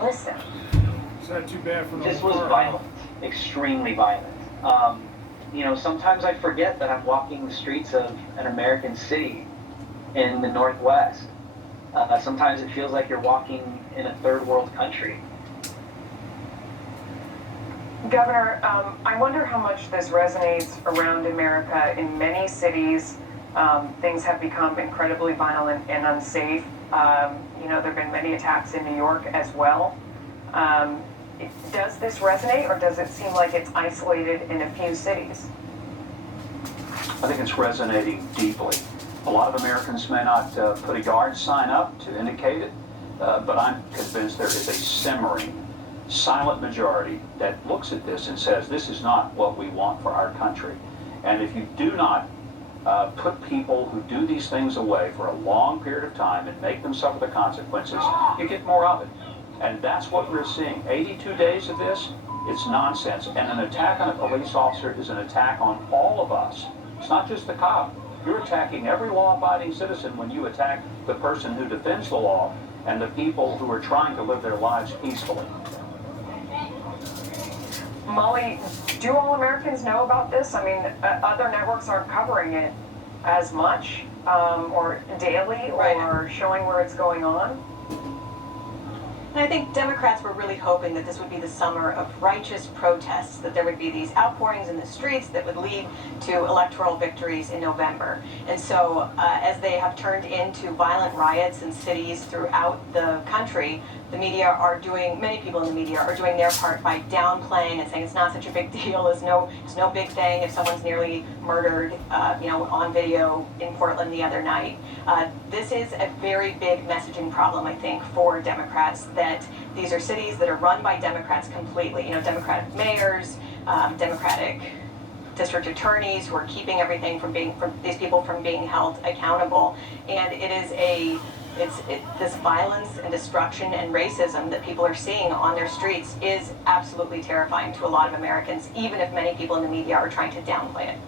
Listen. Is that too bad for the This whole was car? violent, extremely violent. Sometimes I forget that I'm walking the streets of an American city in the Northwest. Sometimes it feels like you're walking in a third world country. Governor, I wonder how much this resonates around America. In many cities, things have become incredibly violent and unsafe. There have been many attacks in New York as well. Does this resonate, or does it seem like it's isolated in a few cities? I think it's resonating deeply. A lot of Americans may not put a yard sign up to indicate it, but I'm convinced there is a simmering, silent majority that looks at this and says, this is not what we want for our country. And if you do not put people who do these things away for a long period of time and make them suffer the consequences, you get more of it. And that's what we're seeing. 82 days of this, it's nonsense. And an attack on a police officer is an attack on all of us. It's not just the cop. You're attacking every law-abiding citizen when you attack the person who defends the law and the people who are trying to live their lives peacefully. Molly, do all Americans know about this? I mean, other networks aren't covering it as much, or daily, or showing where it's going on. And I think Democrats were really hoping that this would be the summer of righteous protests, that there would be these outpourings in the streets that would lead to electoral victories in November. And so as they have turned into violent riots in cities throughout the country, the media are doing, many people in the media are doing their part by downplaying and saying it's not such a big deal, it's no big thing if someone's nearly murdered, on video in Portland the other night. This is a very big messaging problem, I think, for Democrats, that these are cities that are run by Democrats completely. Democratic mayors, Democratic district attorneys who are keeping everything from these people from being held accountable. And it is this violence and destruction and racism that people are seeing on their streets is absolutely terrifying to a lot of Americans, even if many people in the media are trying to downplay it.